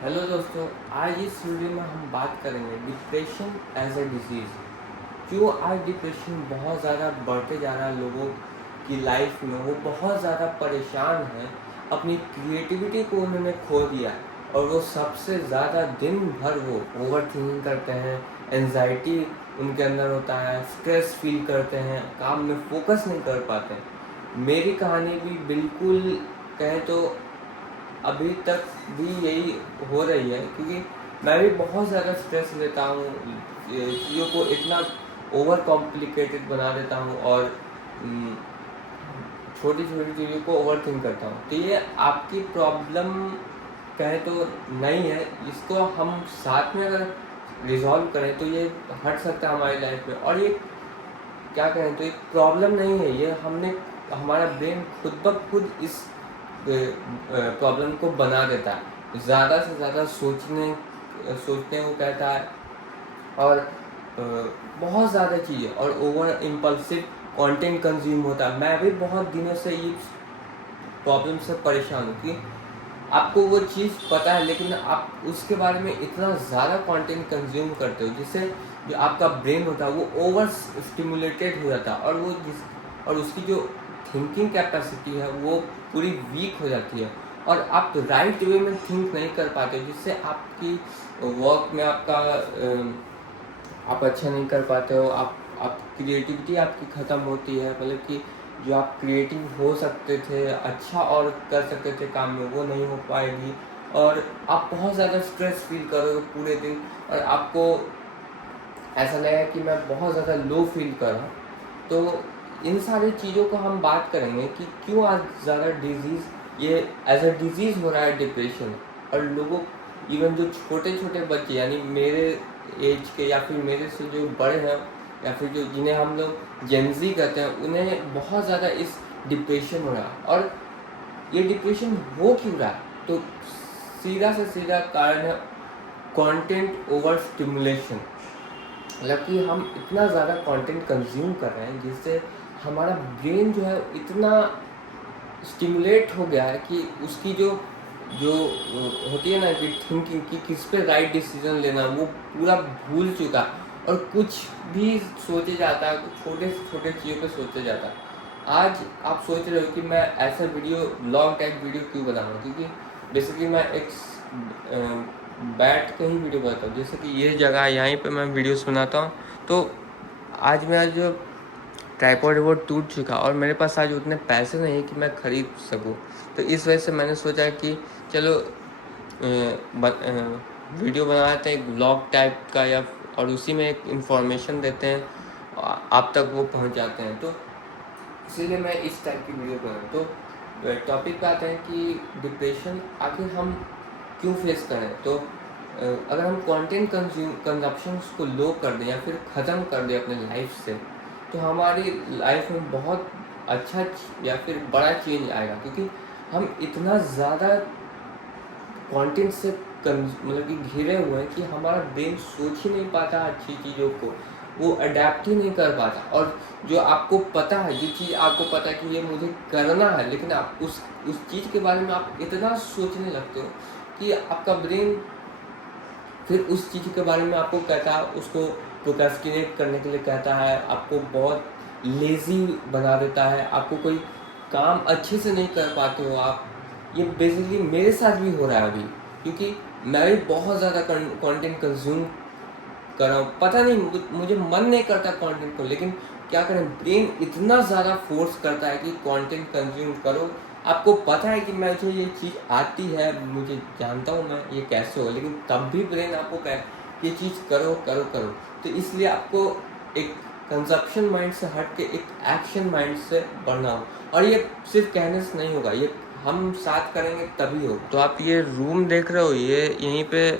Hello दोस्तों, आज इस वीडियो में हम बात करेंगे डिप्रेशन एज ए डिजीज़। क्यों आज डिप्रेशन बहुत ज़्यादा बढ़ते जा रहा है लोगों की लाइफ में। वो बहुत ज़्यादा परेशान हैं, अपनी क्रिएटिविटी को उन्होंने खो दिया और वो सबसे ज़्यादा दिन भर वो ओवर थिंकिंग करते हैं, एंजाइटी उनके अंदर होता है, स्ट्रेस फील करते हैं, काम में फोकस नहीं कर पाते हैं। मेरी कहानी भी बिल्कुल कहें तो अभी तक भी यही हो रही है, क्योंकि मैं भी बहुत ज़्यादा स्ट्रेस लेता हूँ, चीज़ों को इतना ओवर कॉम्प्लिकेटेड बना देता हूँ और छोटी छोटी चीज़ों को ओवर थिंक करता हूँ। तो ये आपकी प्रॉब्लम कहें तो नहीं है, इसको हम साथ में अगर रिजॉल्व करें तो ये हट सकता है हमारी लाइफ में। और ये क्या कहें तो एक प्रॉब्लम नहीं है, ये हमारा ब्रेन खुद ब खुद इस प्रॉब्लम को बना देता है। ज़्यादा से ज़्यादा सोचने को कहता है और बहुत ज़्यादा चीज़ें और ओवर इम्पल्सिव कंटेंट कंज्यूम होता है। मैं भी बहुत दिनों से ये प्रॉब्लम से परेशान हूँ कि आपको वो चीज़ पता है लेकिन आप उसके बारे में इतना ज़्यादा कंटेंट कंज्यूम करते हो जिससे जो आपका ब्रेन होता है वो ओवर स्टिमुलेटेड हो जाता है और उसकी जो थिंकिंग कैपेसिटी है वो पूरी वीक हो जाती है और आप राइट वे में थिंक नहीं कर पाते हो, जिससे आपकी वर्क में आप अच्छा नहीं कर पाते हो। आप क्रिएटिविटी आपकी ख़त्म होती है, मतलब कि जो आप क्रिएटिव हो सकते थे, अच्छा और कर सकते थे काम में, वो नहीं हो पाएगी और आप बहुत ज़्यादा स्ट्रेस फील करोगे पूरे दिन और आपको ऐसा लगेगा कि मैं बहुत ज़्यादा लो फील कर रहा हूँ। तो इन सारी चीज़ों को हम बात करेंगे कि क्यों आज ज़्यादा डिजीज़ ये एज अ डिजीज़ हो रहा है डिप्रेशन। और लोगों इवन जो छोटे छोटे बच्चे यानी मेरे एज के या फिर मेरे से जो बड़े हैं या फिर जो जिन्हें हम लोग जेनजी कहते हैं, उन्हें बहुत ज़्यादा इस डिप्रेशन हो रहा है। और ये डिप्रेशन हो क्यों रहा है? तो सीधा से सीधा कारण है कंटेंट ओवर स्टिमुलेशन। मतलब कि हम इतना ज़्यादा कंटेंट कंज्यूम कर रहे हैं जिससे हमारा ब्रेन जो है इतना स्टिमुलेट हो गया है कि उसकी जो जो होती है ना कि थिंकिंग कि किस पे राइट डिसीजन लेना, वो पूरा भूल चुका है और कुछ भी सोचे जाता है, कुछ छोटे से छोटे चीज़ों पे सोचे जाता है। आज आप सोच रहे हो कि मैं ऐसा ब्लॉग टाइप वीडियो क्यों बनाऊँ, क्योंकि बेसिकली मैं एक बैठ के ही वीडियो बनाता हूँ। जैसे कि ये जगह यहीं पे मैं वीडियोस बनाता हूँ, तो आज मेरा जो ट्राइपॉड है वो टूट चुका और मेरे पास आज उतने पैसे नहीं है कि मैं ख़रीद सकूँ। तो इस वजह से मैंने सोचा कि चलो वीडियो बनाते हैं एक ब्लॉग टाइप का या और उसी में एक इन्फॉर्मेशन देते हैं, आप तक वो पहुंच जाते हैं। तो इसीलिए मैं इस टाइप की वीडियो बनाऊँ। तो टॉपिक पे आते हैं कि डिप्रेशन आखिर हम क्यों फेस करें। तो अगर हम कंटेंट कंजप्शंस को लो कर दें या फिर ख़त्म कर दें अपने लाइफ से, तो हमारी लाइफ में बहुत अच्छा या फिर बड़ा चेंज आएगा, क्योंकि हम इतना ज़्यादा कंटेंट से मतलब कि घिरे हुए हैं कि हमारा ब्रेन सोच ही नहीं पाता अच्छी चीज़ों को, वो अडेप्ट ही नहीं कर पाता। और जो आपको पता है, जो चीज़ आपको पता है कि ये मुझे करना है, लेकिन आप उस चीज़ के बारे में आप इतना सोचने लगते हो कि आपका ब्रेन फिर उस चीज़ के बारे में आपको कहता है, उसको प्रोक्रेस्टिनेट करने के लिए कहता है, आपको बहुत लेज़ी बना देता है, आपको कोई काम अच्छे से नहीं कर पाते हो आप। ये बेसिकली मेरे साथ भी हो रहा है अभी, क्योंकि मैं भी बहुत ज़्यादा कंटेंट कंज्यूम कर रहा हूँ। पता नहीं मुझे मन नहीं करता कंटेंट को, लेकिन क्या करें, ब्रेन इतना ज़्यादा फोर्स करता है कि कंटेंट कंज्यूम करो। आपको पता है कि मुझे ये चीज़ आती है, मुझे जानता हूँ मैं ये कैसे हो, लेकिन तब भी ब्रेन आपको कहे ये चीज़ करो करो करो। तो इसलिए आपको एक कंजप्शन माइंड से हट के एक एक्शन माइंड से बढ़ना हो। और ये सिर्फ कहने से नहीं होगा, ये हम साथ करेंगे तभी होगा। तो आप ये रूम देख रहे हो, ये यहीं पे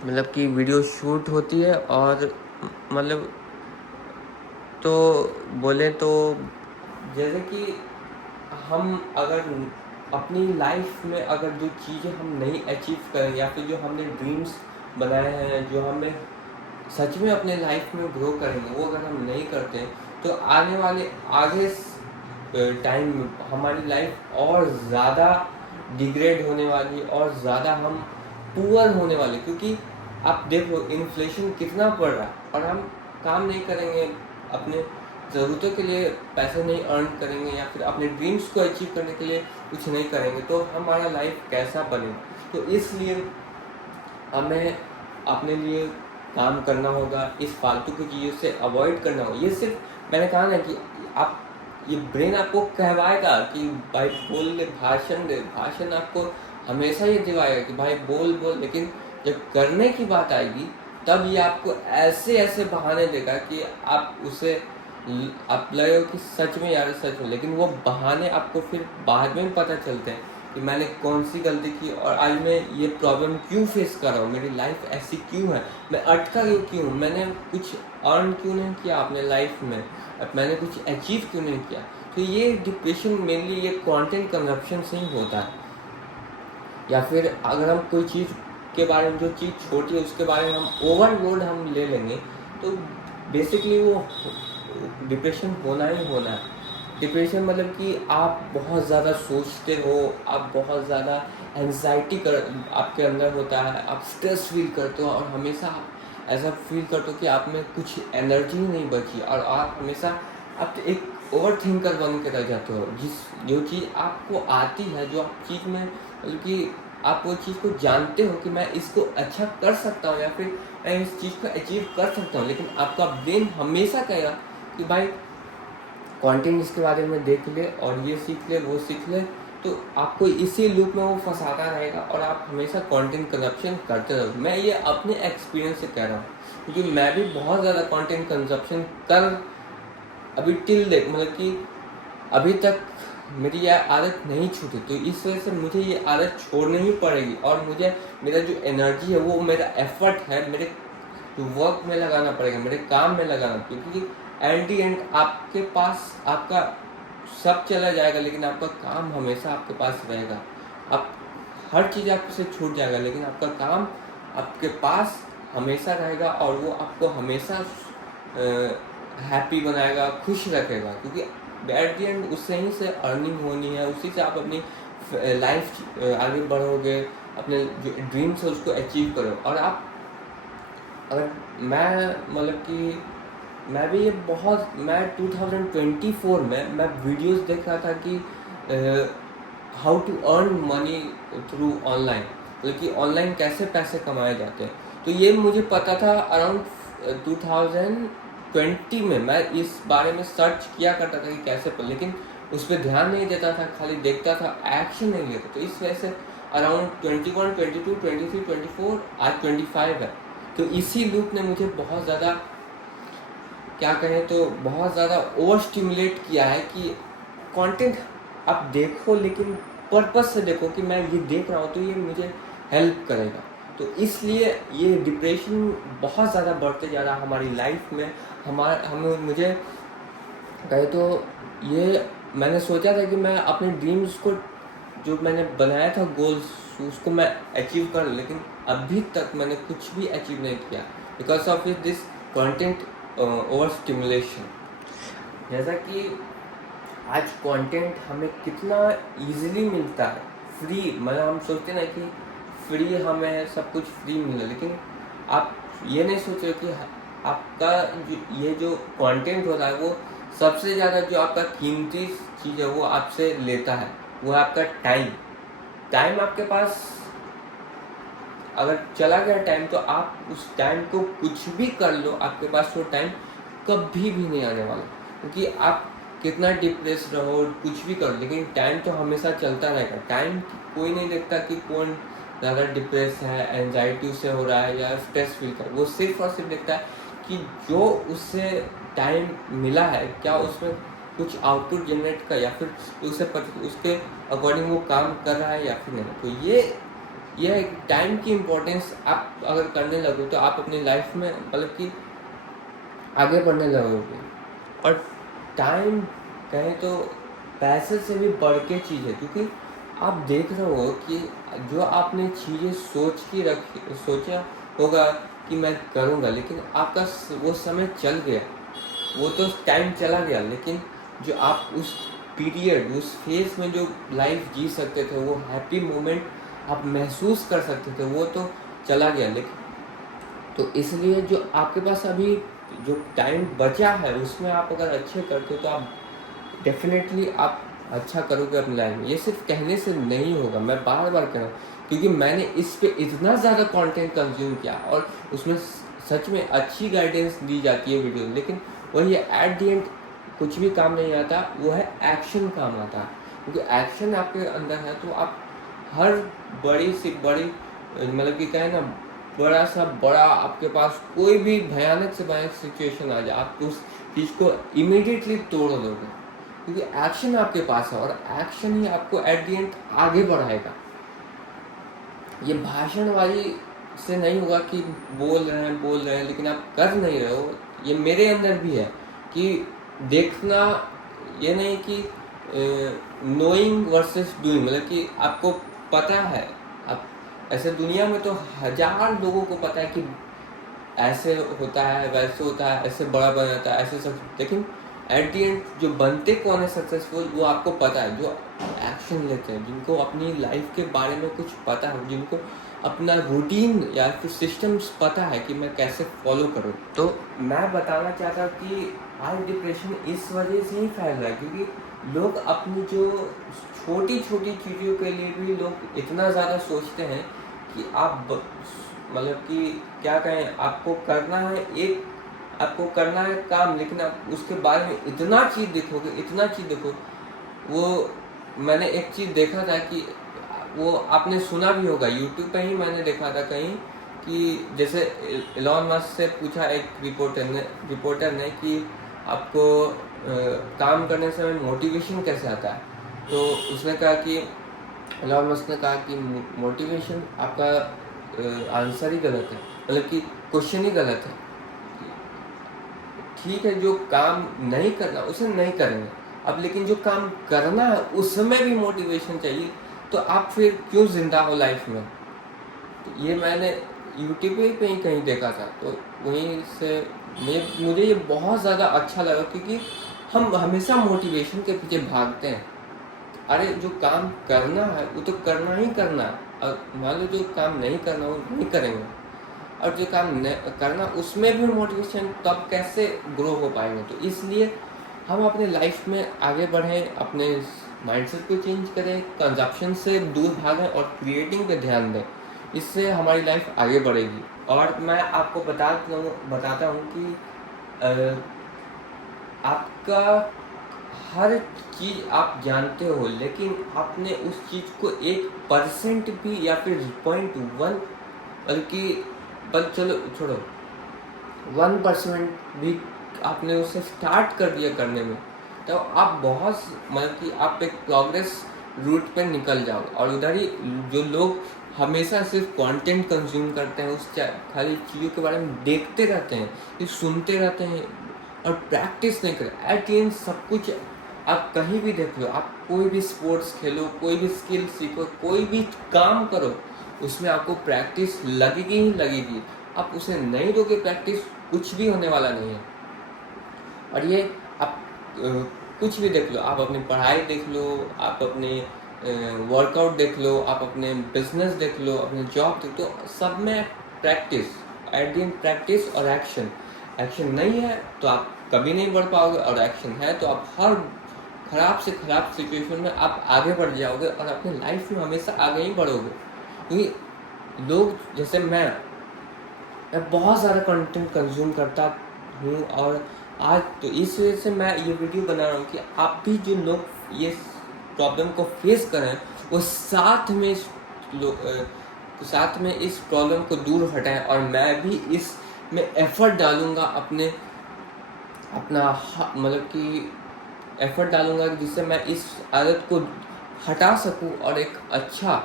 मतलब कि वीडियो शूट होती है और मतलब तो बोले तो जैसे कि हम अगर अपनी लाइफ में अगर जो चीज़ें हम नहीं अचीव करें या फिर जो हमने ड्रीम्स बनाए हैं, जो हमें सच में अपने लाइफ में ग्रो करेंगे, वो अगर हम नहीं करते हैं तो आगे टाइम में हमारी लाइफ और ज़्यादा डिग्रेड होने वाली और ज़्यादा हम पुअर होने वाले, क्योंकि आप देखो इन्फ्लेशन कितना बढ़ रहा है और हम काम नहीं करेंगे, अपने ज़रूरतों के लिए पैसे नहीं अर्न करेंगे या फिर अपने ड्रीम्स को अचीव करने के लिए कुछ नहीं करेंगे, तो हमारा लाइफ कैसा बनेगा। तो इसलिए हमें अपने लिए काम करना होगा, इस फालतू की चीज़ों से अवॉइड करना होगा। ये सिर्फ मैंने कहा ना कि आप ये ब्रेन आपको कहवाएगा कि भाई बोल ले, भाषण दे, भाषण आपको हमेशा ये दिवाएगा कि भाई बोल बोल, लेकिन जब करने की बात आएगी तब ये आपको ऐसे ऐसे बहाने देगा कि आप उसे आप लगेगा कि सच में यार सच में, लेकिन वो बहाने आपको फिर बाद में पता चलते हैं कि मैंने कौन सी गलती की और आज मैं ये प्रॉब्लम क्यों फेस कर रहा हूँ, मेरी लाइफ ऐसी क्यों है, मैं अटका क्यों, मैंने कुछ अर्न क्यों नहीं किया अपने लाइफ में, मैंने कुछ अचीव क्यों नहीं किया। तो ये डिप्रेशन मेनली ये कंटेंट कंजप्शन से ही होता है। या फिर अगर हम कोई चीज़ के बारे में, जो चीज़ छोटी है उसके बारे में हम ओवरलोड हम ले लेंगे, तो बेसिकली वो डिप्रेशन होना ही होना है। डिप्रेशन मतलब कि आप बहुत ज़्यादा सोचते हो, आप बहुत ज़्यादा एंजाइटी कर आपके अंदर होता है, आप स्ट्रेस फील करते हो और हमेशा ऐसा फील करते हो कि आप में कुछ एनर्जी नहीं बची और आप हमेशा आप एक ओवर थिंकर बन के रह जाते हो। जो चीज़ आपको आती है, जो आप चीज़ में मतलब कि आप वो चीज़ को जानते हो कि मैं इसको अच्छा कर सकता हूँ या फिर मैं इस चीज़ को अचीव कर सकता हूँ, लेकिन आपका ब्रेन हमेशा कहेगा कि भाई कंटेंट इसके बारे में देख ले और ये सीख ले, वो सीख ले, तो आपको इसी लूप में वो फंसाता रहेगा और आप हमेशा कंटेंट कंजप्शन करते रहोगे। मैं ये अपने एक्सपीरियंस से कह रहा हूँ, क्योंकि मैं भी बहुत ज़्यादा कंटेंट कंजप्शन कर अभी टिल डेट मतलब कि अभी तक मेरी यह आदत नहीं छूटी, तो इस वजह से मुझे ये आदत छोड़नी ही पड़ेगी और मुझे मेरा जो एनर्जी है वो मेरा एफर्ट है मेरे वर्क में लगाना पड़ेगा, मेरे काम में लगाना, क्योंकि एट दी एंड आपके पास आपका सब चला जाएगा लेकिन आपका काम हमेशा आपके पास रहेगा। आप हर चीज़ आपसे छूट जाएगा लेकिन आपका काम आपके पास हमेशा रहेगा और वो आपको हमेशा हैप्पी बनाएगा, खुश रखेगा, क्योंकि एट दी एंड उससे ही से अर्निंग होनी है, उसी से आप अपनी लाइफ आगे बढ़ोगे, अपने जो ड्रीम्स है उसको अचीव करो। और आप अगर मैं मतलब कि मैं भी ये मैं 2024 में मैं वीडियोस देख रहा था कि how to earn money through online, मतलब कि ऑनलाइन कैसे पैसे कमाए जाते हैं। तो ये मुझे पता था अराउंड 2020 में, मैं इस बारे में सर्च किया करता था कि कैसे लेकिन उस पर ध्यान नहीं देता था, खाली देखता था, एक्शन नहीं लेता। तो इस वजह से अराउंड 21, 22, 23, 24 आज 25 है। तो इसी लूप ने मुझे बहुत ज़्यादा क्या कहें तो बहुत ज़्यादा ओवर स्टिमुलेट किया है कि कंटेंट आप देखो लेकिन पर्पस से देखो कि मैं ये देख रहा हूँ तो ये मुझे हेल्प करेगा। तो इसलिए ये डिप्रेशन बहुत ज़्यादा बढ़ते जा रहा है हमारी लाइफ में। मुझे कहे तो ये मैंने सोचा था कि मैं अपने ड्रीम्स को जो मैंने बनाया था गोल्स उसको मैं अचीव कर, लेकिन अभी तक मैंने कुछ भी अचीव नहीं किया because of this content over stimulation. जैसा कि आज कंटेंट हमें कितना इजीली मिलता है, फ्री, मतलब हम सोचते ना कि फ्री हमें सब कुछ फ्री मिले, लेकिन आप ये नहीं सोच रहे कि आपका ये जो कंटेंट होता है वो सबसे ज़्यादा जो आपका कीमती चीज़ है वो आपसे लेता है, वो आपका टाइम आपके पास अगर चला गया टाइम तो आप उस टाइम को कुछ भी कर लो, आपके पास वो टाइम कभी भी नहीं आने वाला, क्योंकि आप कितना डिप्रेस रहो कुछ भी करो लेकिन टाइम तो हमेशा चलता रहेगा। टाइम कोई नहीं देखता कि कौन ज़्यादा डिप्रेस है, एंजाइटी से हो रहा है या स्ट्रेस फील कर, वो सिर्फ और सिर्फ देखता है कि जो उससे टाइम मिला है क्या उसमें कुछ आउटपुट जनरेट कर या फिर उसके अकॉर्डिंग वो काम कर रहा है या फिर नहीं। तो ये टाइम की इम्पोर्टेंस आप अगर करने लगो तो आप अपनी लाइफ में मतलब कि आगे बढ़ने लगोगे। और टाइम कहें तो पैसे से भी बढ़ के चीज़ है, क्योंकि आप देख रहे हो कि जो आपने चीज़ें सोचा होगा कि मैं करूँगा, लेकिन आपका वो समय चल गया, वो तो टाइम चला गया, लेकिन जो आप उस पीरियड, उस फेज में जो लाइफ जी सकते थे, वो हैप्पी मोमेंट आप महसूस कर सकते थे, वो तो चला गया। लेकिन तो इसलिए जो आपके पास अभी जो टाइम बचा है उसमें आप अगर अच्छे करते हो तो आप डेफिनेटली आप अच्छा करोगे अपनी लाइफ में। ये सिर्फ कहने से नहीं होगा, मैं बार बार कह रहा हूँ, क्योंकि मैंने इस पे इतना ज़्यादा कंटेंट कंज्यूम किया और उसमें सच में अच्छी गाइडेंस दी जाती है वीडियो, लेकिन वही एट दी एंड कुछ भी काम नहीं आता, वो है एक्शन काम आता है। क्योंकि एक्शन आपके अंदर है तो आप हर बड़ी से बड़ी, मतलब कि कहें ना, बड़ा सा बड़ा आपके पास कोई भी भयानक से भयानक सिचुएशन आ जाए, आप उस चीज़ को इमीडिएटली तोड़ दोगे, क्योंकि एक्शन आपके पास है और एक्शन ही आपको एट दी एंड आगे बढ़ाएगा। ये भाषण वाली से नहीं होगा कि बोल रहे हैं लेकिन आप कर नहीं रहे हो। ये मेरे अंदर भी है कि देखना, ये नहीं कि नोइंग वर्सेस डूइंग, मतलब कि आपको पता है, आप ऐसे दुनिया में तो हजार लोगों को पता है कि ऐसे होता है, वैसे होता है, ऐसे बड़ा बन जाता है, ऐसे सब, लेकिन एट दी एंड जो बनते कौन है सक्सेसफुल, वो आपको पता है, जो एक्शन लेते हैं, जिनको अपनी लाइफ के बारे में कुछ पता है, जिनको अपना रूटीन या फिर सिस्टम्स पता है कि मैं कैसे फॉलो करूँ। तो मैं बताना चाहता हूँ कि आज डिप्रेशन इस वजह से ही फैल रहा है, क्योंकि लोग अपनी जो छोटी छोटी चीज़ों के लिए भी लोग इतना ज़्यादा सोचते हैं कि आप मतलब कि क्या कहें, आपको करना है काम, लेकिन आप उसके बारे में इतना चीज़ देखो। वो मैंने एक चीज़ देखा था कि वो आपने सुना भी होगा, यूट्यूब पे ही मैंने देखा था कहीं, कि जैसे एलॉन मस्क से पूछा एक रिपोर्टर ने कि आपको काम करने से मोटिवेशन कैसे आता है, तो उसने कहा कि एलॉन मस्क ने कहा कि मोटिवेशन, आपका आंसर ही गलत है, मतलब कि क्वेश्चन ही गलत है। ठीक है, जो काम नहीं करना उसे नहीं करेंगे अब, लेकिन जो काम करना है उसमें भी मोटिवेशन चाहिए, तो आप फिर क्यों जिंदा हो लाइफ में। तो ये मैंने यूट्यूब पे ही कहीं देखा था, तो वहीं से मुझे ये बहुत ज़्यादा अच्छा लगा, क्योंकि हम हमेशा मोटिवेशन के पीछे भागते हैं। अरे जो काम करना है वो तो करना ही करना है, और मान लो जो काम नहीं करना वो नहीं करेंगे, और जो काम करना उसमें भी मोटिवेशन, तब कैसे ग्रो हो पाएंगे। तो इसलिए हम अपने लाइफ में आगे बढ़ें, अपने माइंडसेट को चेंज करें, कंजप्शन से दूर भागें और क्रिएटिंग पे ध्यान दें, इससे हमारी लाइफ आगे बढ़ेगी। और मैं आपको बताता हूँ कि आपका हर चीज़ आप जानते हो, लेकिन आपने उस चीज़ को 1% भी या फिर 0.1, बल्कि चलो छोड़ो, 1% भी आपने उसे स्टार्ट कर दिया करने में, तो आप बहुत, मतलब कि आप एक प्रोग्रेस रूट पे निकल जाओ। और उधर ही जो लोग हमेशा सिर्फ कंटेंट कंज्यूम करते हैं, उस खाली चीज़ों के बारे में देखते रहते हैं, ये सुनते रहते हैं और प्रैक्टिस नहीं करते, एट एंड सब कुछ आप कहीं भी देख लो, आप कोई भी स्पोर्ट्स खेलो, कोई भी स्किल सीखो, कोई भी काम करो, उसमें आपको प्रैक्टिस लगेगी ही लगेगी। आप उसे नहीं दोगे प्रैक्टिस, कुछ भी होने वाला नहीं है। और ये आप कुछ भी देख लो, आप अपनी पढ़ाई देख लो, आप अपने वर्कआउट देख लो, आप अपने बिजनेस देख लो, अपने जॉब देख लो, सब में practice, at the end practice और एक्शन। एक्शन नहीं है तो आप कभी नहीं बढ़ पाओगे, और एक्शन है तो आप हर खराब से खराब सिचुएशन में आप आगे बढ़ जाओगे और अपनी लाइफ में हमेशा आगे ही बढ़ोगे। क्योंकि लोग जैसे मैं बहुत सारा कंटेंट कंज्यूम करता हूँ, और आज तो इस वजह से मैं ये वीडियो बना रहा हूँ कि आप भी जो लोग ये प्रॉब्लम को फेस करें, वो साथ में इस प्रॉब्लम को दूर हटाएं, और मैं भी इसमें एफर्ट डालूँगा, अपना मतलब कि एफर्ट डालूँगा जिससे मैं इस आदत को हटा सकूँ और एक अच्छा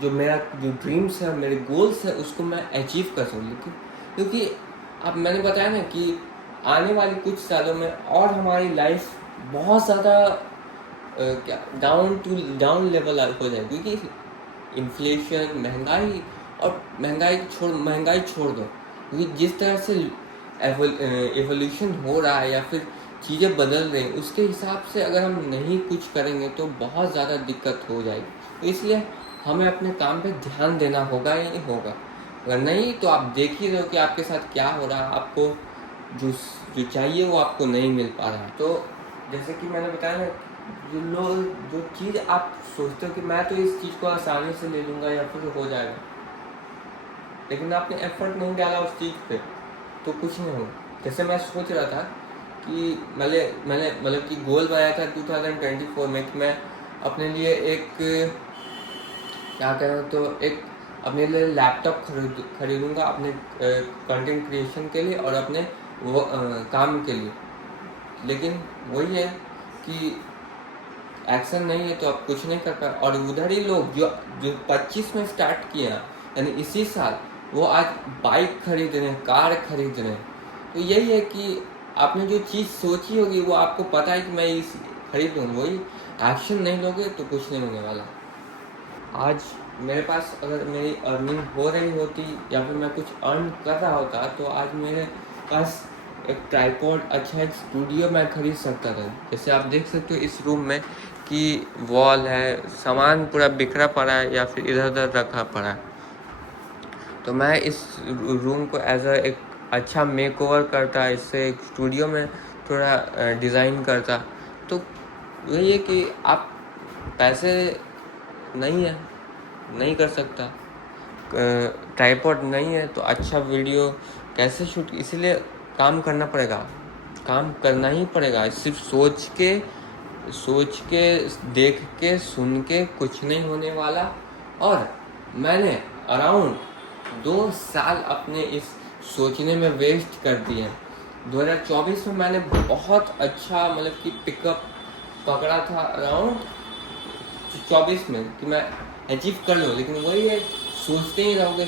जो मेरा जो ड्रीम्स है, मेरे गोल्स है, उसको मैं अचीव कर सकूँ। लेकिन क्योंकि अब मैंने बताया ना कि आने वाले कुछ सालों में और हमारी लाइफ बहुत ज़्यादा डाउन लेवल हो जाए, क्योंकि इन्फ्लेशन, महंगाई छोड़ दो, क्योंकि जिस तरह से एवोल्यूशन हो रहा है, या फिर चीज़ें बदल रही हैं उसके हिसाब से अगर हम नहीं कुछ करेंगे तो बहुत ज़्यादा दिक्कत हो जाएगी। तो इसलिए हमें अपने काम पे ध्यान देना होगा या नहीं होगा। अगर नहीं तो आप देख ही रहे हो कि आपके साथ क्या हो रहा है, आपको जो जो चाहिए वो आपको नहीं मिल पा रहा है। तो जैसे कि मैंने बताया ना, जो चीज़ आप सोचते हो कि मैं तो इस चीज़ को आसानी से ले लूँगा या फिर हो जाएगा, लेकिन आपने एफर्ट नहीं डाला उस चीज़ पे तो कुछ नहीं होगा। जैसे मैं सोच रहा था कि मैंने मतलब कि गोल बनाया था 2024 में कि मैं अपने लिए एक क्या कह रहा हूँ तो एक अपने लिए लैपटॉप खरीदूँगा अपने कंटेंट क्रिएशन के लिए और अपने काम के लिए। लेकिन वही है कि एक्शन नहीं है तो आप कुछ नहीं कर पाए। और उधर ही लोग जो जो 25 में स्टार्ट किए यानी इसी साल, वो आज बाइक खरीद रहे हैं, कार खरीद रहे हैं। तो यही है कि आपने जो चीज़ सोची होगी वो आपको पता है कि मैं इस खरीद लूँगा, वही एक्शन नहीं लोगे तो कुछ नहीं होने वाला। आज मेरे पास अगर मेरी अर्निंग हो रही होती या फिर मैं कुछ अर्न कर रहा होता तो आज मेरे पास एक ट्राइपॉड, अच्छा एक स्टूडियो मैं खरीद सकता था। जैसे आप देख सकते हो इस रूम में कि वॉल है, सामान पूरा बिखरा पड़ा है या फिर इधर उधर रखा पड़ा है। तो मैं इस रूम को एज एक अच्छा मेकओवर करता, इससे एक स्टूडियो में थोड़ा डिज़ाइन करता। तो वही है कि आप पैसे नहीं कर सकता, ट्राइपॉड नहीं है तो अच्छा वीडियो कैसे शूट, इसीलिए काम करना ही पड़ेगा। सिर्फ सोच के देख के सुन के कुछ नहीं होने वाला। और मैंने अराउंड 2 साल अपने इस सोचने में वेस्ट कर दिए। 2024 में मैंने बहुत अच्छा मतलब कि पिकअप पकड़ा था अराउंड 24 में कि मैं अचीव कर लूँ, लेकिन वही है सोचते ही रहोगे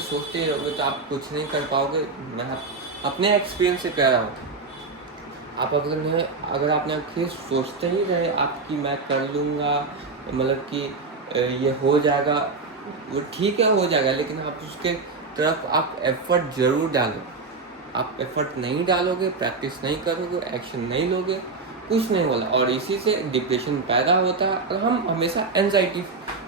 तो आप कुछ नहीं कर पाओगे। मैं अपने एक्सपीरियंस से कह रहा हूँ। आप अगर आपने फिर सोचते ही रहे आपकी मैं कर लूँगा, मतलब कि ये हो जाएगा, वो ठीक है हो जाएगा, लेकिन आप उसके तरफ आप एफर्ट ज़रूर डालो। आप एफर्ट नहीं डालोगे, प्रैक्टिस नहीं करोगे, एक्शन नहीं लोगे, कुछ नहीं बोला। और इसी से डिप्रेशन पैदा होता है और हम हमेशा एंजाइटी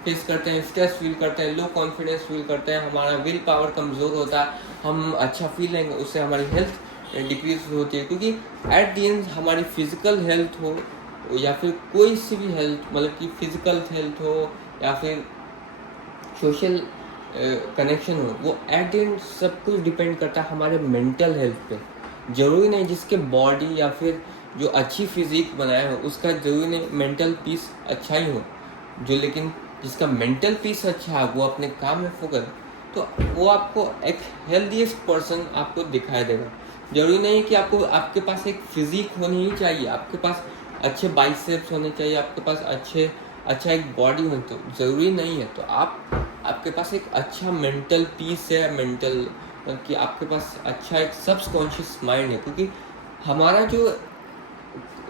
फेस करते हैं, स्ट्रेस फील करते हैं, लो कॉन्फिडेंस फील करते हैं, हमारा विल पावर कमज़ोर होता है, हम अच्छा फील लेंगे, उससे हमारी हेल्थ डिक्रीज होती है। क्योंकि एट द एंड हमारी फिज़िकल हेल्थ हो या फिर कोई सी भी हेल्थ, मतलब कि फिज़िकल हेल्थ हो या फिर सोशल कनेक्शन हो, वो एट द एंड सब कुछ डिपेंड करता है हमारे मेंटल हेल्थ पे। ज़रूरी नहीं जिसके बॉडी या फिर जो अच्छी फिजिक बनाया हो उसका ज़रूरी नहीं मेंटल पीस अच्छा ही हो, लेकिन जिसका मेंटल पीस अच्छा है वो अपने काम में फोकस, तो वो आपको एक हेल्दीएस्ट पर्सन आपको दिखाई देगा। ज़रूरी नहीं कि आपके पास एक फिजिक होनी ही चाहिए, आपके पास अच्छे बाइसेप्स होने चाहिए, आपके पास अच्छा एक बॉडी हो, तो ज़रूरी नहीं है। तो आपके पास एक अच्छा मेंटल पीस है, कि आपके पास अच्छा एक सबकॉन्शियस माइंड है। क्योंकि हमारा जो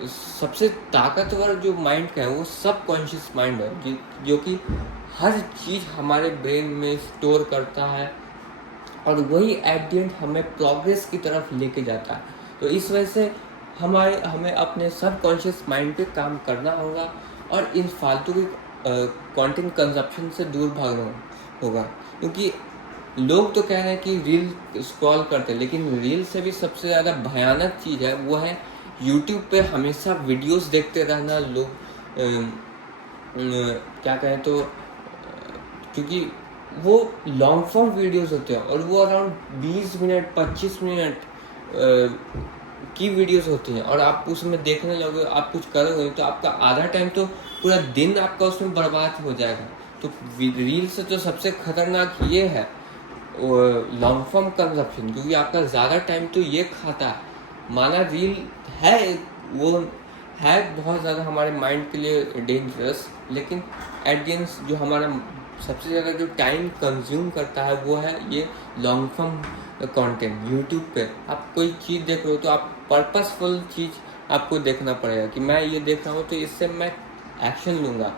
सबसे ताकतवर जो माइंड का है वो सबकॉन्शियस माइंड है, जो कि हर चीज़ हमारे ब्रेन में स्टोर करता है और वही एट द एंड हमें प्रोग्रेस की तरफ लेके जाता है। तो इस वजह से हमें अपने सबकॉन्शियस माइंड पे काम करना होगा और इन फालतू की कंटेंट कंजप्शन से दूर भागना होगा। क्योंकि लोग तो कह रहे हैं कि रील स्क्रॉल करते हैं, लेकिन रील से भी सबसे ज़्यादा भयानक चीज़ है वो है यूट्यूब पे हमेशा वीडियोस देखते रहना। लोग क्या कहें तो क्योंकि वो लॉन्ग फॉर्म वीडियोस होते हैं और वो अराउंड 20 मिनट 25 मिनट की वीडियोस होती हैं और आप उसमें देखने लगोगे, आप कुछ करोगे तो आपका आधा टाइम तो पूरा दिन आपका उसमें बर्बाद हो जाएगा। तो रील से तो सबसे खतरनाक ये है लॉन्ग फॉर्म कंजप्शन, क्योंकि आपका ज़्यादा टाइम तो ये खाता है। माना रील है, वो है बहुत ज़्यादा हमारे माइंड के लिए डेंजरस, लेकिन एट द एंड जो हमारा सबसे ज़्यादा जो टाइम कंज्यूम करता है वो है ये लॉन्ग फॉर्म कंटेंट। यूट्यूब पे आप कोई चीज़ देख रहे हो तो आप पर्पसफुल चीज़ आपको देखना पड़ेगा कि मैं ये देख रहा हूँ तो इससे मैं एक्शन लूँगा।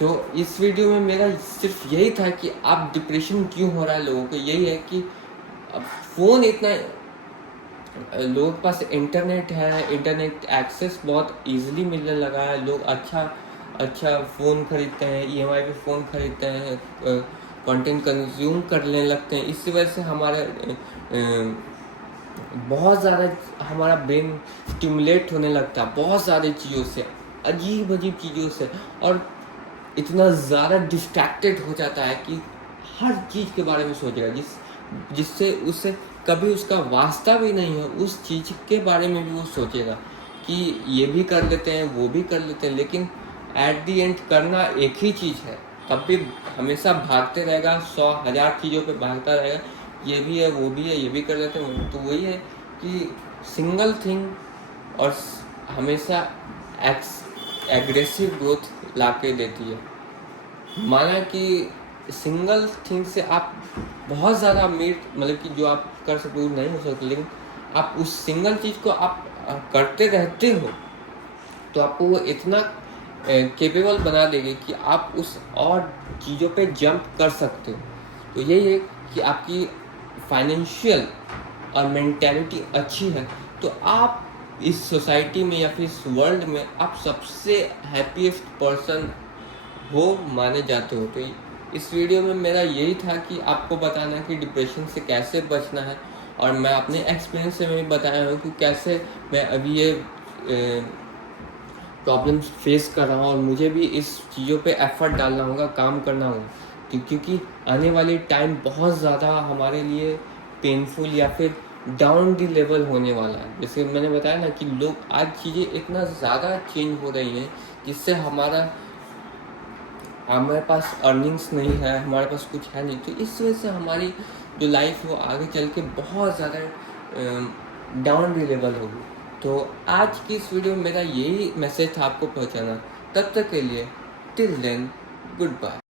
तो इस वीडियो में मेरा सिर्फ यही था कि आप डिप्रेशन क्यों हो रहा है लोगों को, यही है कि अब फ़ोन इतना लोगों के पास इंटरनेट है, इंटरनेट एक्सेस बहुत इजीली मिलने लगा है। लोग अच्छा अच्छा फ़ोन खरीदते हैं, ईएमआई पे फ़ोन खरीदते हैं, कंटेंट कंज्यूम करने लगते हैं। इसी वजह से हमारा बहुत ज़्यादा हमारा ब्रेन स्टिमुलेट होने लगता है बहुत सारी चीज़ों से, अजीब अजीब चीज़ों से, और इतना ज़्यादा डिस्ट्रैक्टेड हो जाता है कि हर चीज़ के बारे में सोचेगा जिससे उससे कभी उसका वास्ता भी नहीं है उस चीज़ के बारे में भी वो सोचेगा कि ये भी कर लेते हैं, वो भी कर लेते हैं, लेकिन एट दी एंड करना एक ही चीज़ है। तब भी हमेशा भागते रहेगा, 100,000 चीज़ों पे भागता रहेगा, ये भी है, वो भी है, ये भी कर लेते हैं। तो वही है कि सिंगल थिंग और हमेशा एग्रेसिव ग्रोथ ला के देती है। माना कि सिंगल थिंग से आप बहुत ज़्यादा अमीर, मतलब कि जो आप कर सकते हो नहीं हो सकते, लेकिन आप उस सिंगल चीज़ को आप करते रहते हो तो आपको वो इतना केपेबल बना देगी कि आप उस और चीज़ों पे जंप कर सकते हो। तो यही है कि आपकी फाइनेंशियल और मेंटेलिटी अच्छी है तो आप इस सोसाइटी में या फिर इस वर्ल्ड में आप सबसे हैप्पीएस्ट पर्सन हो माने जाते हो। तो इस वीडियो में मेरा यही था कि आपको बताना कि डिप्रेशन से कैसे बचना है, और मैं अपने एक्सपीरियंस से मैं बताया हूँ कि कैसे मैं अभी ये प्रॉब्लम्स फेस कर रहा हूँ, और मुझे भी इस चीज़ों पे एफर्ट डालना होगा, काम करना होगा, क्योंकि आने वाली टाइम बहुत ज़्यादा हमारे लिए पेनफुल या फिर डाउन दी लेवल होने वाला है। जैसे मैंने बताया ना कि लोग आज चीज़ें इतना ज़्यादा चेंज हो रही हैं जिससे हमारे पास अर्निंग्स नहीं है, हमारे पास कुछ है नहीं, तो इस वजह से हमारी जो लाइफ है वो आगे चल के बहुत ज़्यादा डाउन दी लेवल होगी। तो आज की इस वीडियो में मेरा यही मैसेज था आपको पहुंचाना। तब तक के लिए टिल देन गुड बाय।